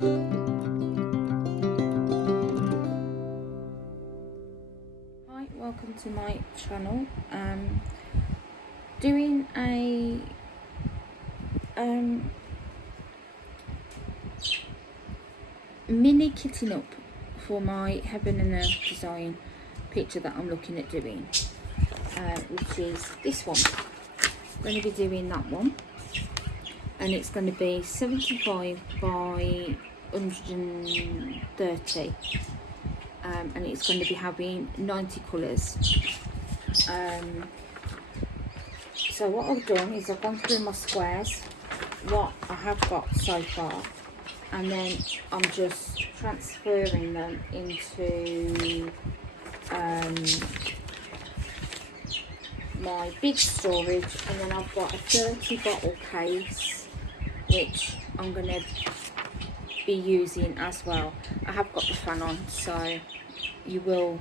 Hi, welcome to my channel. Doing a mini kitting up for my Habanero Design picture that I'm looking at doing, which is this one. I'm going to be doing that one, and it's going to be 75 by 130, and it's going to be having 90 colours. So what I've done is I've gone through my squares, what I have got so far, and then I'm just transferring them into my big storage, and then I've got a 30 bottle case which I'm going to be using as well. I have got the fan on, so you will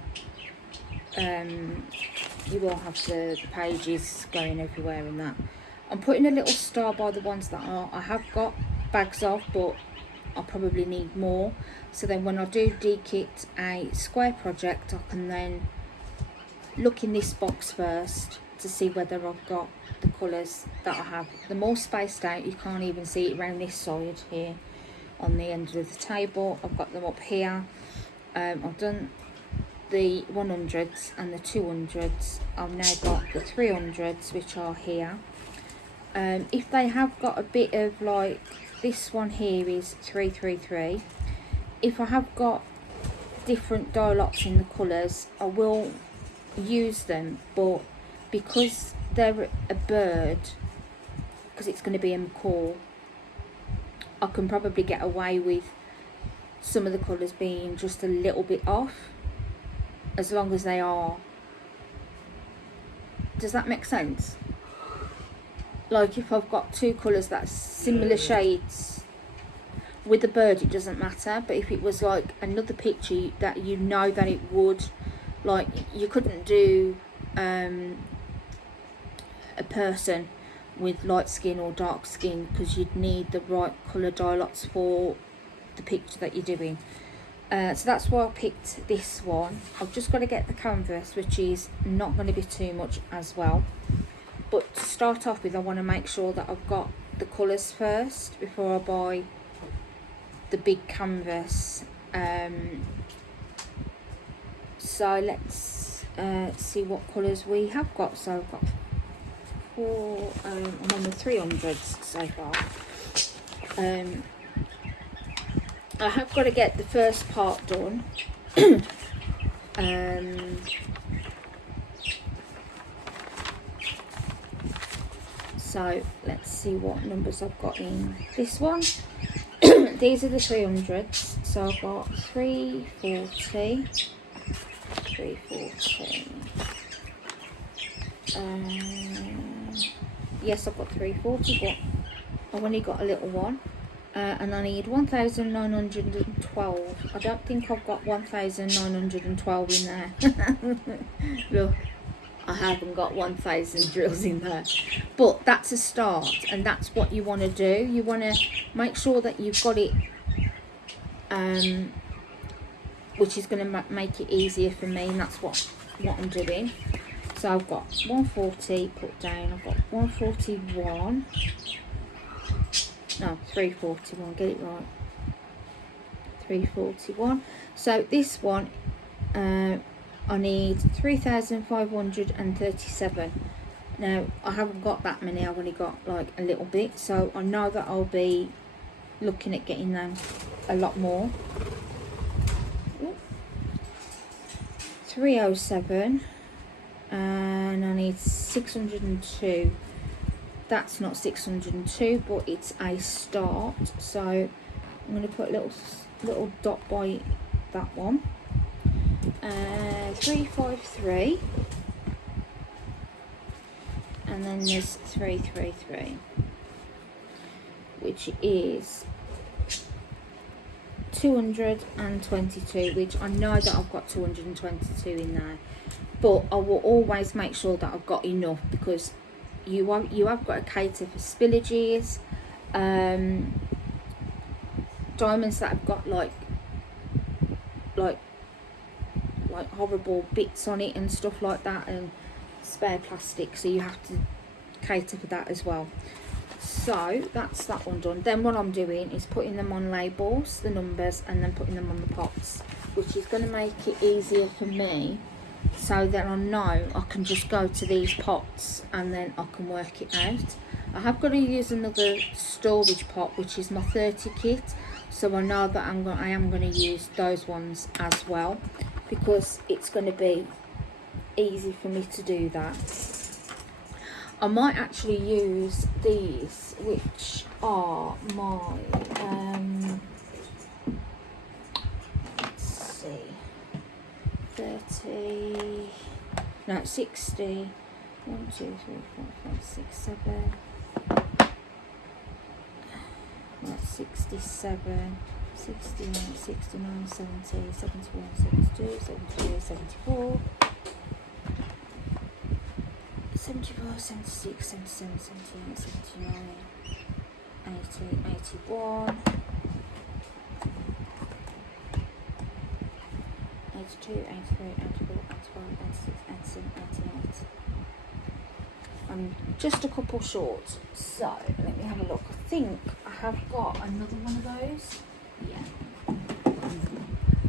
have the pages going everywhere and that. I'm putting a little star by the ones that I have got bags of, but I probably need more, so then when I do dekit a square project, I can then look in this box first to see whether I've got the colours that I have. The more spaced out, you can't even see it around this side here on the end of the table. I've got them up here. I've done the 100s and the 200s. I've now got the 300s, which are here. If they have got a bit of, like this one here is 333, if I have got different dialogues in the colours, I will use them, but because they're a bird, because it's going to be a macaw, I can probably get away with some of the colours being just a little bit off, as long as they are. Does that make sense? Like if I've got two colours that's similar shades with the bird, it doesn't matter. But if it was like another picture that you know that it would, like you couldn't do a person with light skin or dark skin, because you'd need the right colour dialogues for the picture that you're doing. So that's why I picked this one. I've just got to get the canvas, which is not going to be too much as well. But to start off with, I want to make sure that I've got the colours first before I buy the big canvas. So let's see what colours we have got. So I've got four, I'm on the 300s so far. I have got to get the first part done. So let's see what numbers I've got in this one. These are the 300s. So I've got 340, 340. Yes, I've got 340, but I've only got a little one. And I need 1912. I don't think I've got 1912 in there. Look, I haven't got 1000 drills in there, but that's a start, and that's what you want to do. You want to make sure that you've got it, which is going to make it easier for me, and that's what I'm doing. So I've got 140 put down, I've got 141, no, 341, get it right, 341. So this one, I need 3,537. Now I haven't got that many, I've only got like a little bit, so I know that I'll be looking at getting them a lot more. 307, and I need 602. That's not 602, but it's a start, so I'm going to put a little dot by that one. 353, and then there's 333, which is 222, which I know that I've got 222 in there, but I will always make sure that I've got enough, because you have got to cater for spillages, diamonds that have got like horrible bits on it and stuff like that, and spare plastic, so you have to cater for that as well. So that's that one done. Then what I'm doing is putting them on labels, the numbers, and then putting them on the pots, which is going to make it easier for me, so that I know I can just go to these pots and then I can work it out. I have got to use another storage pot, which is my 30 kit, so I know that I am going to use those ones as well, because it's going to be easy for me to do that. I might actually use these, which are my let's see, 30, no, 60, 1, 2, 3, 4, 5, 6, 7, that's 67, 68, 69, 70, 71, 72, 73, 74, 74, 76, 77, 78, 79, 80, 81, 82, 83, 84, 85, 86, 87, 88. I'm just a couple short, so let me have a look. I think I have got another one of those. Yeah.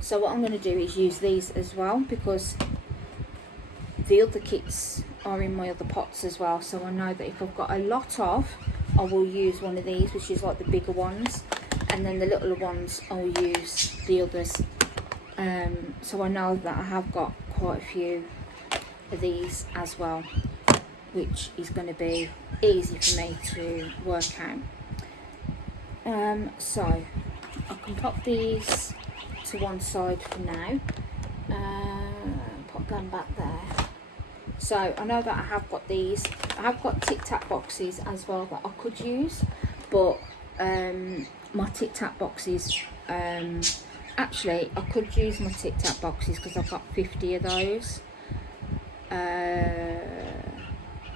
So what I'm going to do is use these as well, because the other kits are in my other pots as well, so I know that if I've got a lot of, I will use one of these, which is like the bigger ones, and then the littler ones I'll use the others. So I know that I have got quite a few of these as well, which is going to be easy for me to work out. So I can pop these to one side for now, pop them back there. So I know that I have got these. I have got Tic Tac boxes as well that I could use, but my Tic Tac boxes, actually I could use my Tic Tac boxes because I've got 50 of those.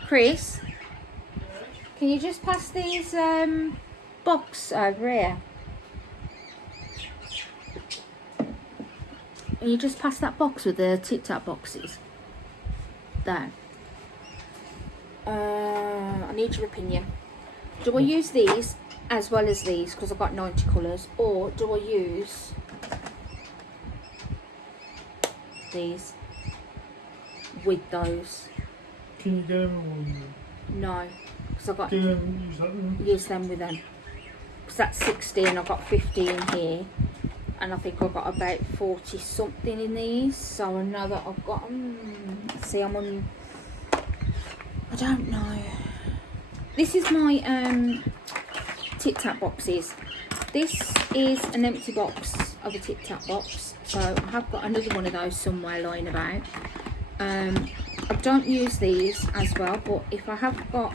Chris, can you just pass these box over here? Can you just pass that box with the Tic Tac boxes? There. I need your opinion. Do I use these as well as these because I've got 90 colours, or do I use these with those? Can you get them in one? No, because I've got use them with them. Because that's 60 and I've got 50 in here, and I think I've got about 40 something in these, so I know that I've got see, I'm on, I don't know. This is my Tic Tac boxes. This is an empty box of a Tic Tac box, so I have got another one of those somewhere lying about. I don't use these as well, but if I have got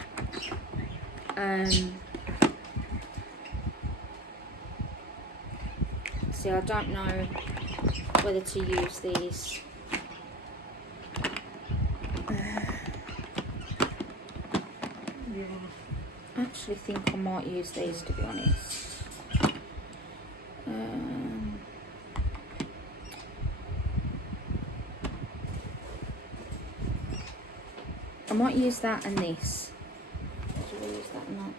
see, I don't know whether to use these. I actually think I might use these, to be honest. I might use that and this. Do I use that and that?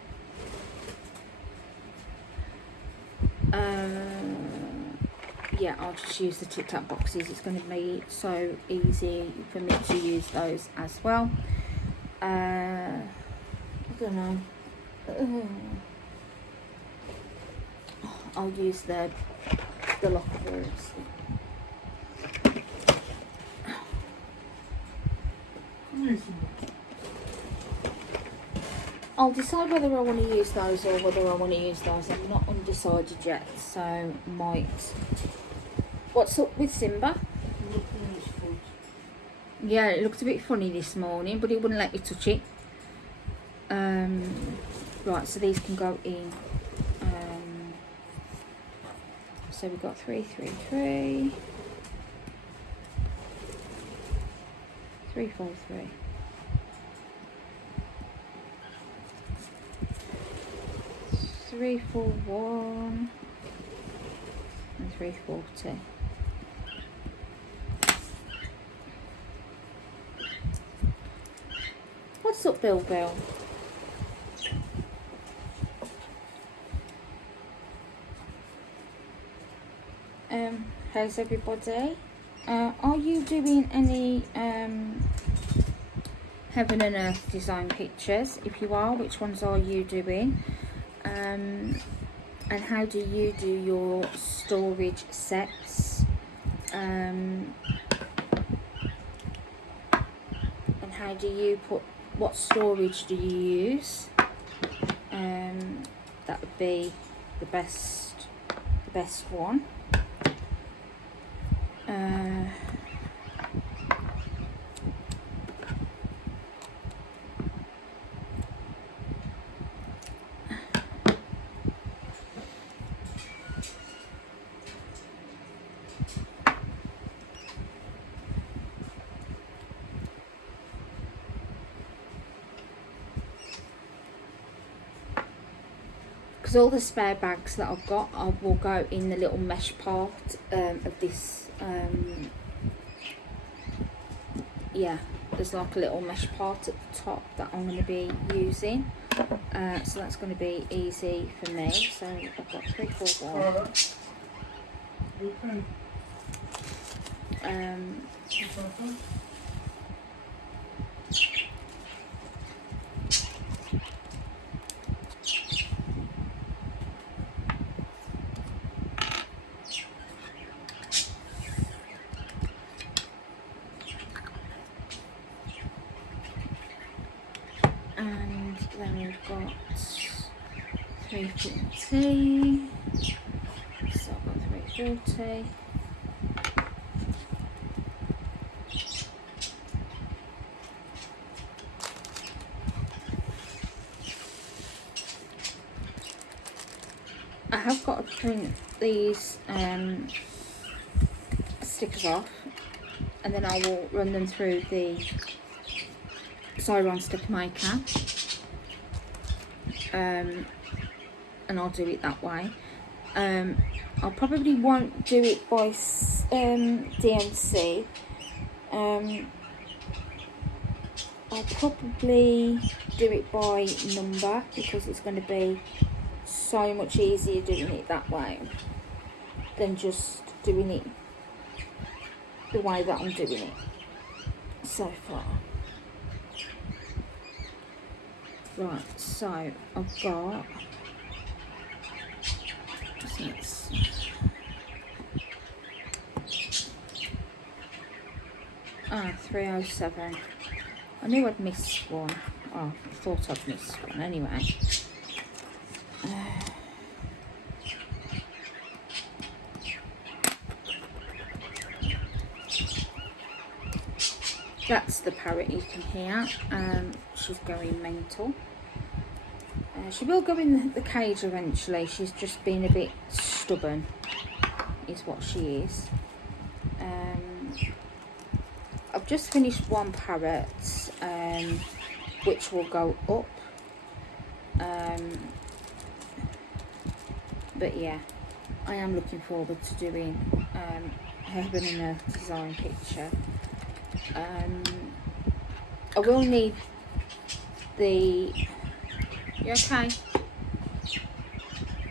Yeah, I'll just use the Tic Tac boxes. It's going to be so easy for me to use those as well. I don't know. I'll use the lockers. I'll decide whether I want to use those or whether I want to use those. I'm not undecided yet, so might. What's up with Simba? Yeah, it looked a bit funny this morning, but it wouldn't let me touch it. Right, so these can go in. So we've got 3, 3, 3, 3, 4, 3. 3, 4, 1. 340. What's up, Bill Bill? How's everybody? Are you doing any heaven and earth design pictures? If you are, which ones are you doing? And how do you do your storage sets? And how do you put, what storage do you use? That would be the best one. Because all the spare bags that I've got, I will go in the little mesh part of this. Yeah, there's like a little mesh part at the top that I'm going to be using. So that's going to be easy for me. So I've got 3, 4, 1. And then we've got 340. So I've got 340. I have got to print these stickers off, and then I will run them through the Xyron sticker maker, and I'll do it that way. I probably won't do it by DMC. I'll probably do it by number, because it's going to be so much easier doing it that way than just doing it the way that I'm doing it so far. Right, so I've got 307. I knew I'd missed one. Oh, I thought I'd missed one anyway. That's the parrot you can hear. She's going mental. She will go in the cage eventually. She's just been a bit stubborn, is what she is. I've just finished one parrot, which will go up. But yeah, I am looking forward to doing Habanero Design picture. I will need the... You okay?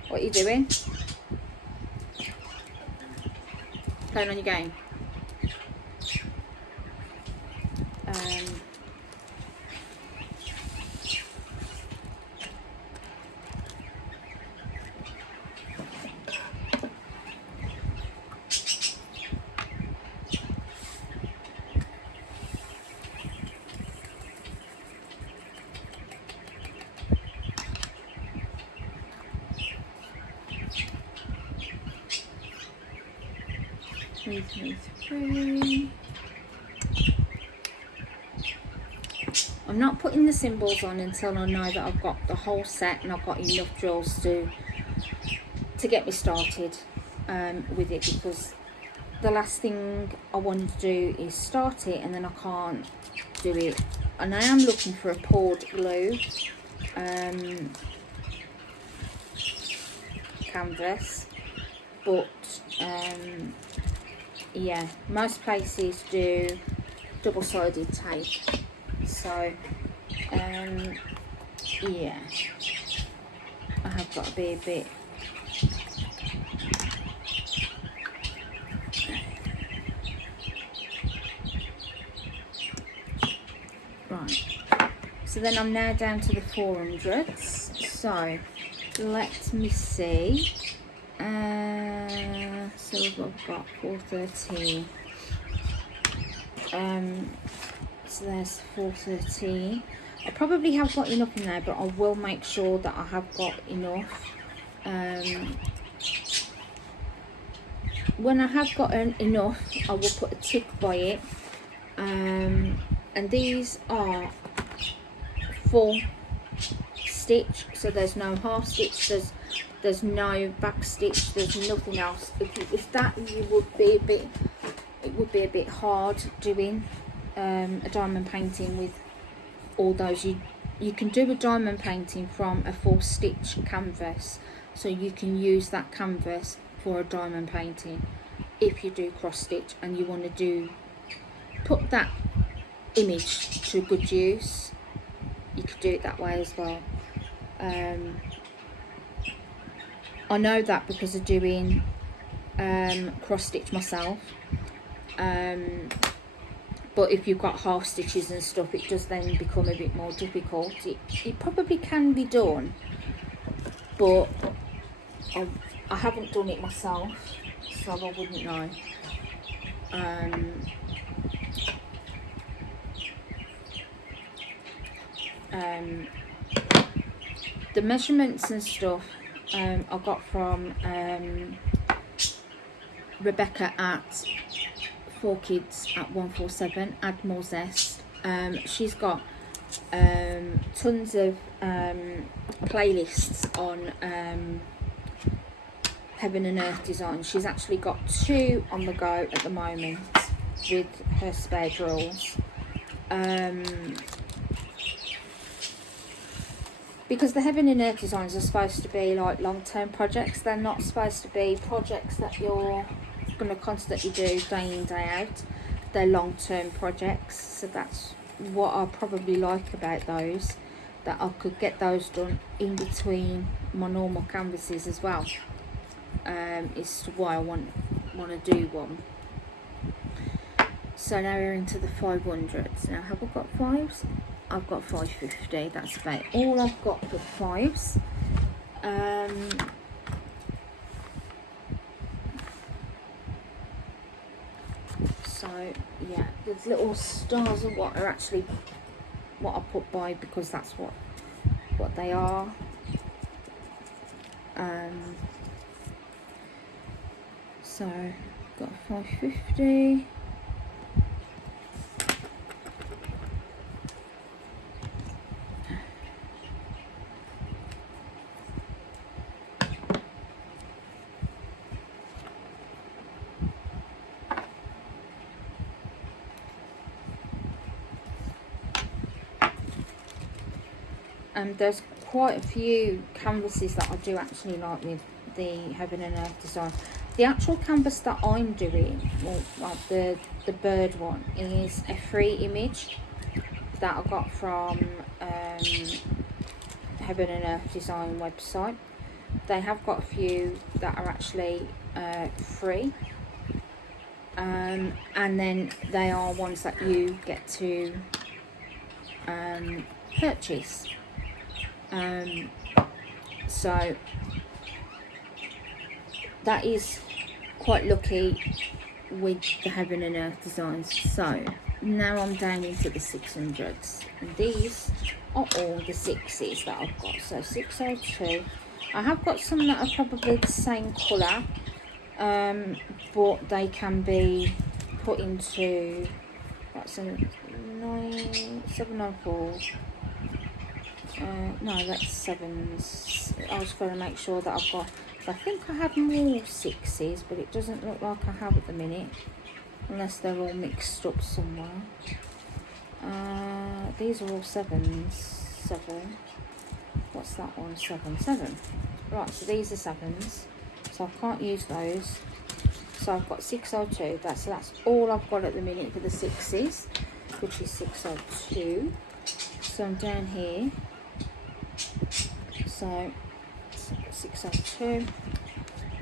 What are you doing? Playing on your game? Three. I'm not putting the symbols on until I know that I've got the whole set and I've got enough drills to get me started with it, because the last thing I want to do is start it and then I can't do it. And I am looking for a poured glue canvas. but yeah, most places do double-sided tape, so yeah, I have got to be a bit right. So then I'm now down to the 400s. So let me see. So we've got 413. So there's 413. I probably have got enough in there, but I will make sure that I have got enough. When I have got enough, I will put a tick by it. And these are full stitch, so there's no half stitch, there's no back stitch, there's nothing else. If that, it would be a bit hard doing a diamond painting with all those. You can do a diamond painting from a full stitch canvas, so you can use that canvas for a diamond painting. If you do cross stitch and you want to put that image to good use, you could do it that way as well. I know that because of doing cross stitch myself, but if you've got half stitches and stuff, it does then become a bit more difficult. It probably can be done, but I haven't done it myself, so I wouldn't know. The measurements and stuff I got from Rebecca at 4Kids at 147, Add More Zest. She's got tons of playlists on Heaven and Earth Design. She's actually got 2 on the go at the moment with her spare drills. Because the Heaven and Earth Designs are supposed to be like long-term projects. They're not supposed to be projects that you're going to constantly do day in, day out. They're long-term projects, so that's what I probably like about those, that I could get those done in between my normal canvases as well. Is why I want to do one. So now we're into the 500s. Now have I got 5s? I've got 550. That's about all I've got for 5s. So yeah, there's little stars of what are actually what I put by, because that's what they are. So got 550. There's quite a few canvases that I do actually like with the Heaven and Earth Design. The actual canvas that I'm doing, well the bird one, is a free image that I got from Heaven and Earth Design website. They have got a few that are actually free, and then they are ones that you get to purchase. So that is quite lucky with the Heaven and Earth Designs. So now I'm down into the 600s, and these are all the 6s that I've got. So 602. I have got some that are probably the same colour, but they can be put into, that's a 704. No, that's 7s. I was going to make sure that I've got, I think I have more 6s, but it doesn't look like I have at the minute, unless they're all mixed up somewhere. These are all 7s. 7. What's that one? 7. Right, so these are 7s. so I can't use those. So I've got 602. That's all I've got at the minute for the 6s, which is 602. So I'm down here. So 602.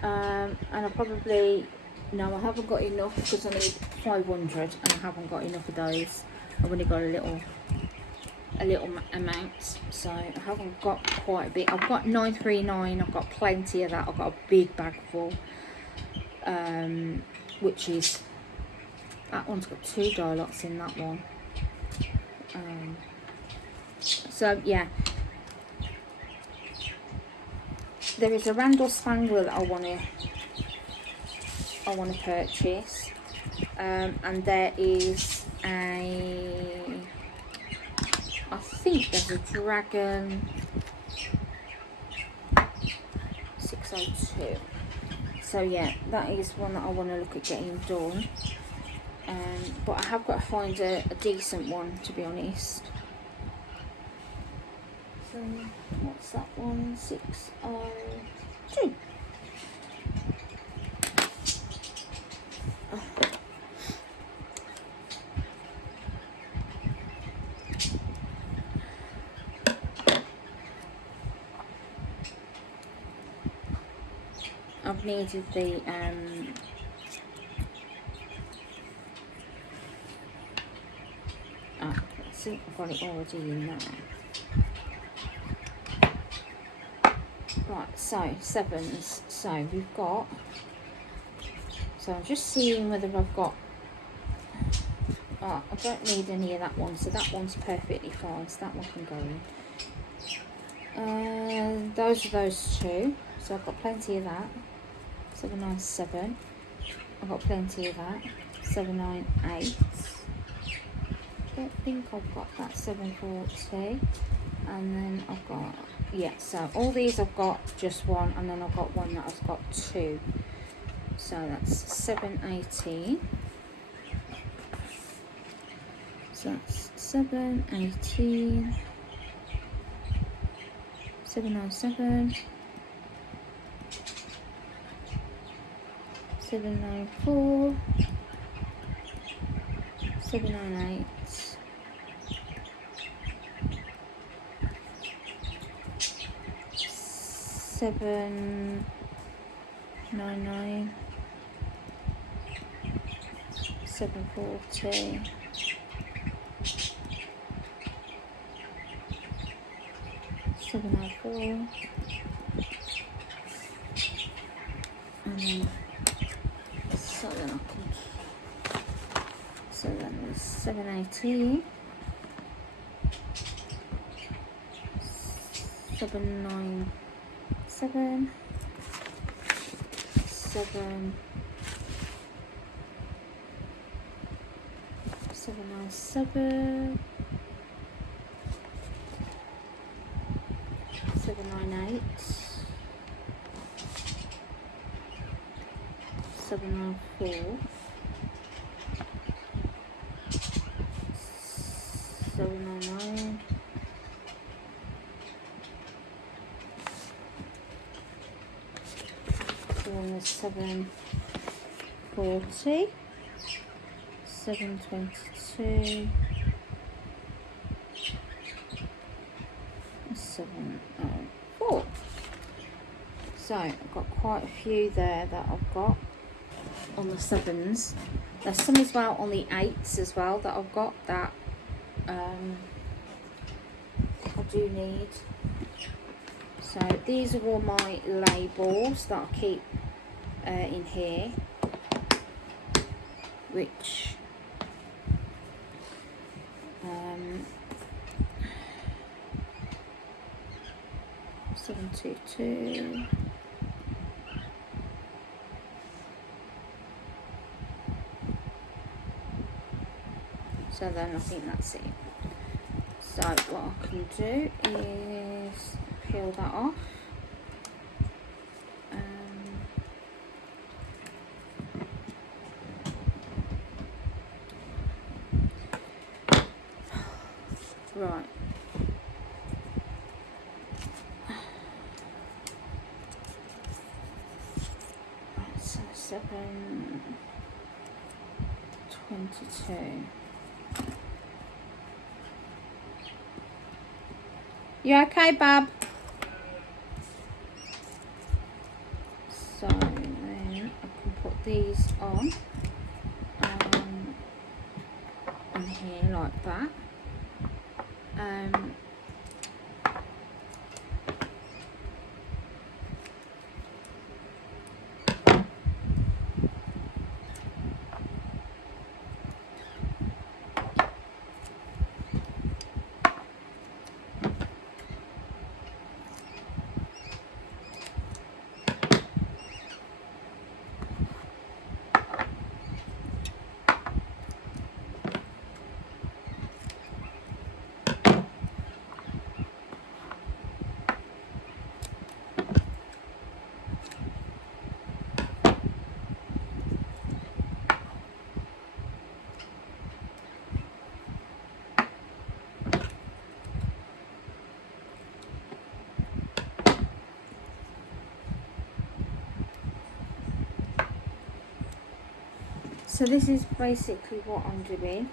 And I probably, no, I haven't got enough because I need 500 and I haven't got enough of those. I've only got a little amount, so I haven't got quite a bit. I've got 939. I've got plenty of that. I've got a big bag full, which is, that one's got 2 dye lots in that one. So yeah, there is a Randall Spangler that I want to purchase, and there is I think there's a Dragon 602. So yeah, that is one that I want to look at getting done. But I have got to find a decent one, to be honest. So what's that one? 602. I've needed the let's see, I've got it already in there. Right, so 7s. So we've got, so I'm just seeing whether I've got, I don't need any of that one, so that one's perfectly fine, so that one can go in. Those are those two, so I've got plenty of that. 797. I've got plenty of that. 798. I don't think I've got that. 740. And then I've got, yeah, so all these I've got just one, and then I've got one that I've got 2. So that's 718. So that's 718. 797. 794, 798, 799, 740, 704, and then so then there's 718, 797, 797, 798, 794, 799, 740, 722, 704. So I've got quite a few there that I've got on the 7s. There's some as well on the 8s as well that I've got that I do need. So these are all my labels that I keep in here, which 722. So then I think that's it. So what I can do is peel that off. Right. 22. You okay, Bab? So then I can put these on here like that. So this is basically what I'm doing,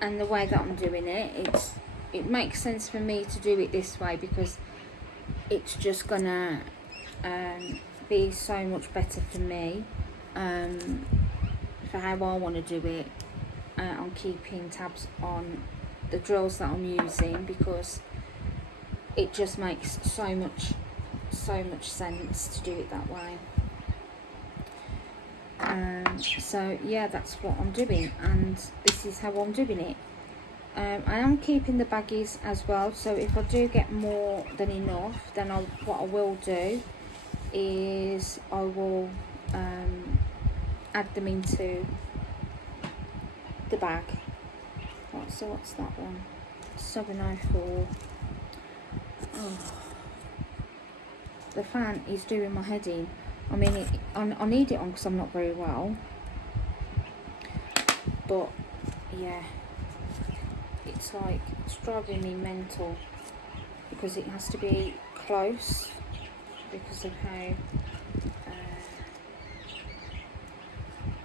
and the way that I'm doing it, it makes sense for me to do it this way because it's just gonna be so much better for me, for how I want to do it. I'm keeping tabs on the drills that I'm using because it just makes so much sense to do it that way. So yeah, that's what I'm doing, and this is how I'm doing it. I am keeping the baggies as well, so if I do get more than enough, then what I will do is I will add them into the bag. Right, so what's that one? 704. Oh, the fan is doing my head in. I mean, I need it on because I'm not very well. But, yeah. It's like, it's driving me mental. Because it has to be close. Because of how...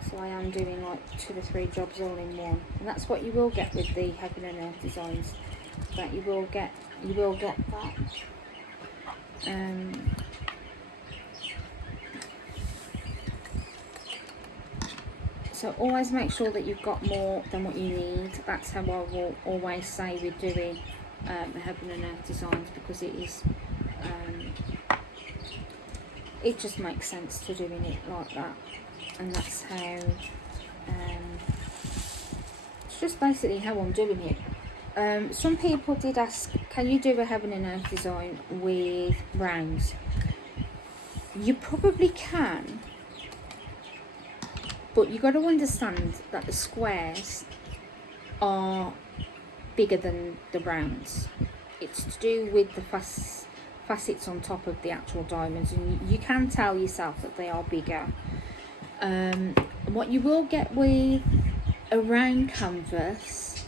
so I am doing like 2 to 3 jobs all in one. And that's what you will get with the Habanero Designs. That you will get that. So always make sure that you've got more than what you need. That's how I will always say we're doing the Habanero Designs, because it is it just makes sense to doing it like that, and that's how it's just basically how I'm doing it. Some people did ask, can you do a Habanero Design with rounds? You probably can. But you've got to understand that the squares are bigger than the rounds. It's to do with the facets on top of the actual diamonds, and you can tell yourself that they are bigger. What you will get with a round canvas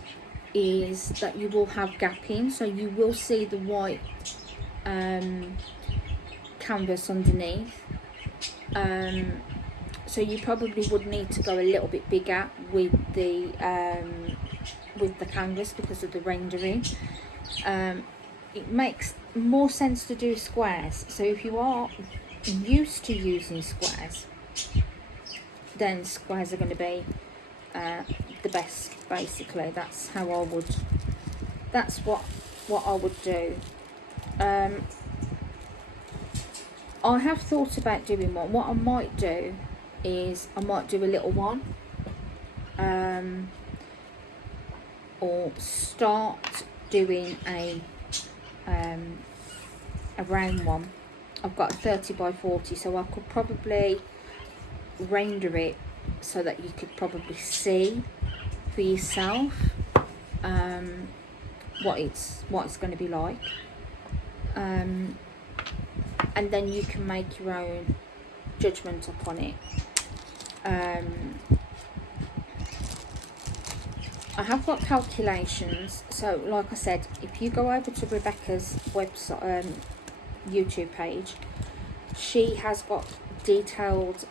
is that you will have gapping, so you will see the white canvas underneath. So you probably would need to go a little bit bigger with the canvas because of the rendering. It makes more sense to do squares. So if you are used to using squares, then squares are going to be the best. Basically, that's how I would. That's what I would do. I have thought about doing one. What I might do is I might do a little one, or start doing a round one. I've got 30 by 40, so I could probably render it so that you could probably see for yourself what it's going to be like, and then you can make your own judgment upon it. I have got calculations, so like I said, if you go over to Rebecca's website, YouTube page, she has got detailed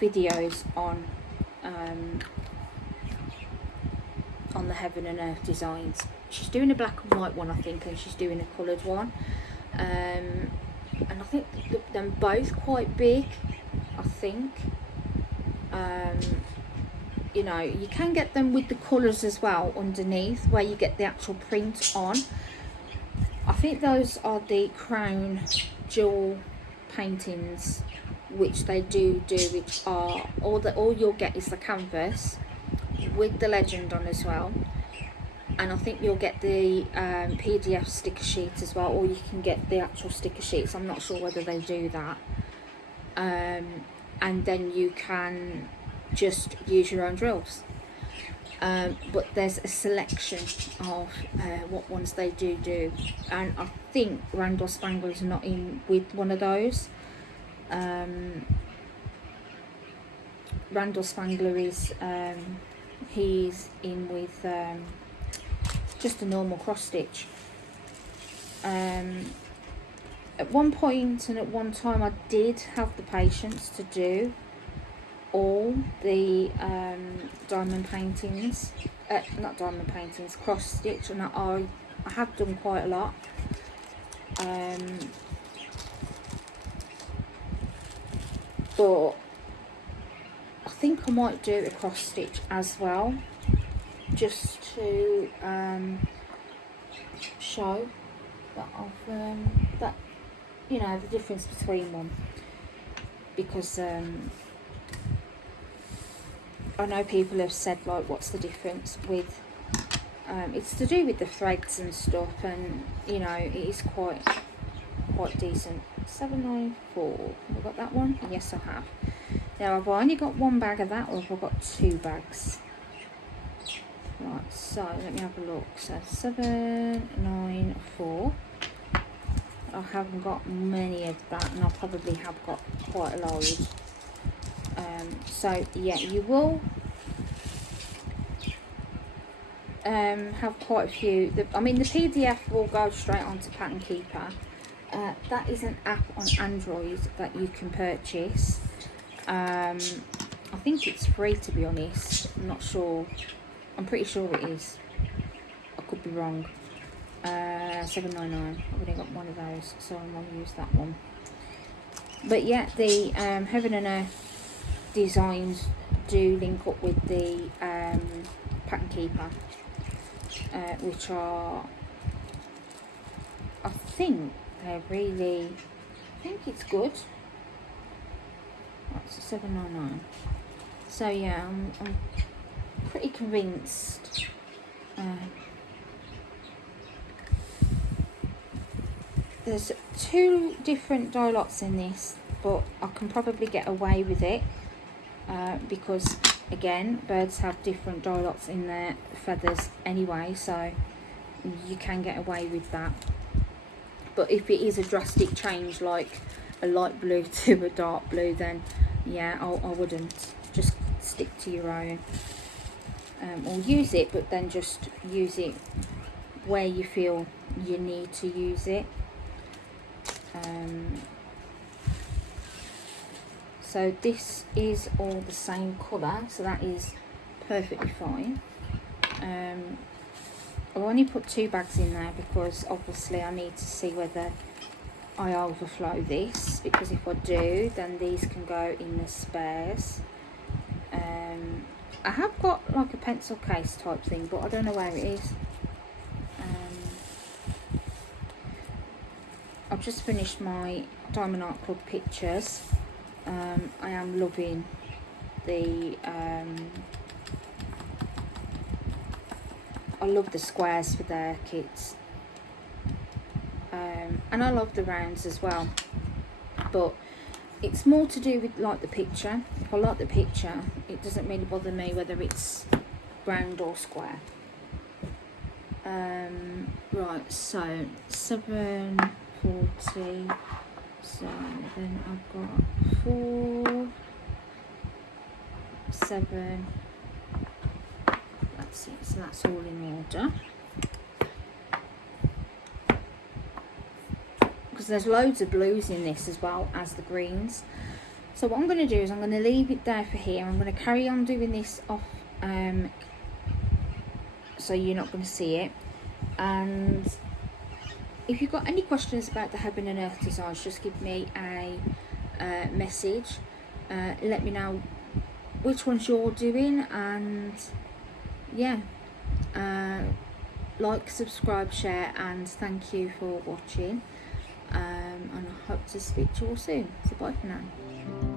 videos on the Heaven and Earth designs. She's doing a black and white one, I think, and she's doing a coloured one, and I think them both quite big, I think. You know, you can get them with the colours as well underneath, where you get the actual print on. I think those are the crown jewel paintings, which they do, which are all you'll get is the canvas with the legend on as well, and I think you'll get the PDF sticker sheet as well, or you can get the actual sticker sheets. I'm not sure whether they do that, and then you can just use your own drills, but there's a selection of what ones they do, and I think Randall Spangler is not in with one of those. Randall Spangler is he's in with just a normal cross stitch. At one point and at one time I did have the patience to do all the diamond paintings, not diamond paintings, cross stitch, and I have done quite a lot. But I think I might do a cross stitch as well, just to show that I've that, you know, the difference between them, because I know people have said, like, what's the difference with it's to do with the threads and stuff, and you know, it is quite decent. 794. Have I got that one? Yes, I have. Now, have I only got one bag of that, or have I got 2 bags? Right, so let me have a look. So 794. I haven't got many of that, and I probably have got quite a load. So yeah, you will have quite a few. I mean, the PDF will go straight onto Pattern Keeper. That is an app on Android that you can purchase. I think it's free, to be honest. I'm not sure. I'm pretty sure it is. I could be wrong. 799. I've only got one of those, so I'm going to use that one. But yeah, the Heaven and Earth designs do link up with the Pattern Keeper, which are, I think they're really, I think it's good. That's 799. So yeah, I'm pretty convinced. There's 2 different dye lots in this, but I can probably get away with it because, again, birds have different dye lots in their feathers anyway, so you can get away with that. But if it is a drastic change, like a light blue to a dark blue, then yeah, I wouldn't. Just stick to your own, or use it, but then just use it where you feel you need to use it. So this is all the same colour, so that is perfectly fine. I've only put 2 bags in there because obviously I need to see whether I overflow this, because if I do, then these can go in the spares. I have got like a pencil case type thing, but I don't know where it is. I've just finished my Diamond Art Club pictures. I am loving the I love the squares for their kits, and I love the rounds as well, but it's more to do with like the picture. If I like the picture, it doesn't really bother me whether it's round or square. Right, so 740. So then I've got 4, 7. That's it. So that's all in order. there's loads of blues in this as well as the greens. So what I'm going to do is I'm going to leave it there for here. I'm going to carry on doing this off so you're not going to see it. And if you've got any questions about the Habanero designs, just give me a message. Let me know which ones you're doing, and yeah, like, subscribe, share, and thank you for watching, and I hope to speak to you all soon. So bye for now.